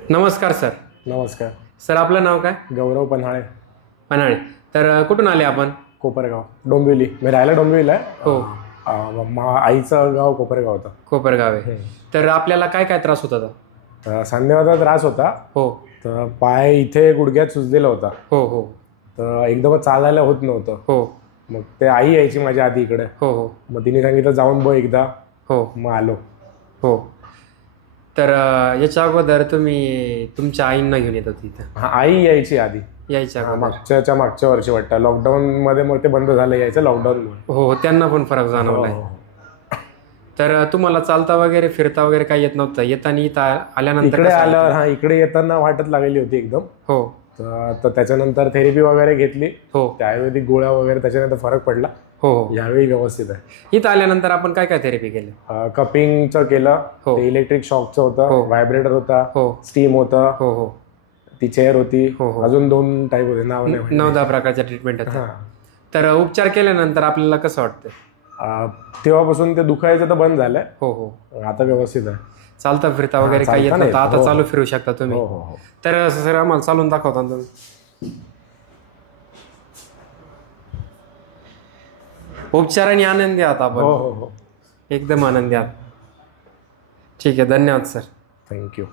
नमस्कार सर. नमस्कार सर आपलं नाव काय? गौरव पन्हाळे. पन्हाळे. तर कुठून आले आपण? कोपरगाव डोंबिवली. मी राहायला डोंबिवलीला आहे. हो. आईचं गाव कोपरगाव होतं. कोपरगाव आहे. तर आपल्याला काय काय त्रास होत होता? सांधेवाचा त्रास होता. हो. तर पाय इथे गुडघ्यात सुजलेला होता. हो हो. तर एकदम चालायला होत नव्हतं. हो. मग ते आई यायची माझ्या आधी इकडे. हो हो. मग तिने सांगितलं जाऊन बघ एकदा. हो. मग आलो. हो. तर याच्या अगोदर तुम्ही तुमच्या आईंना घेऊन येत होती इथं? हा, आई यायची आधी. यायच्या अगोदर? मागच्या वर्षी वाटतं लॉकडाऊन मध्ये. मग ते बंद झालं यायचं लॉकडाऊनमुळे. हो. त्यांना पण फरक जाणवलाय. तर तुम्हाला चालता वगैरे फिरता वगैरे काही येत नव्हतं? येताना इथं आल्यानंतर इकडे आल्यावर इकडे येताना वाटत लागलेली होती एकदम. हो. तर त्याच्यानंतर थेरपी वगैरे घेतली. हो. त्या आयुर्वेदिक गोळ्या वगैरे त्याच्यानंतर फरक पडला. हो हो. यावेळी व्यवस्थित आहे. इथं आल्यानंतर आपण काय काय थेरपी केली? कपिंगचं केलं. हो. ते इलेक्ट्रिक शॉकचं होतं. व्हायब्रेटर होता. हो. स्टीम होतं. हो हो. ती चेअर होती. हो हो. अजून 2 टाईप होते. नाव नाही माहिती. 9-10 प्रकारच्या ट्रीटमेंट होत्या. तर उपचार केल्यानंतर आपल्याला कसं वाटतं? तेव्हापासून ते दुखायचं तर बंद झालंय. हो हो. आता व्यवस्थित आहे. चालता फिरता वगैरे काही येत नव्हतं, आता चालू फिरू शकता तुम्ही. हो हो. तर सर आम्हाला चालून दाखवता तुम्ही? उपचाराने आनंदी आहात आपण? हो हो हो. एकदम आनंदी आहात. ठीक आहे. धन्यवाद सर. थँक्यू.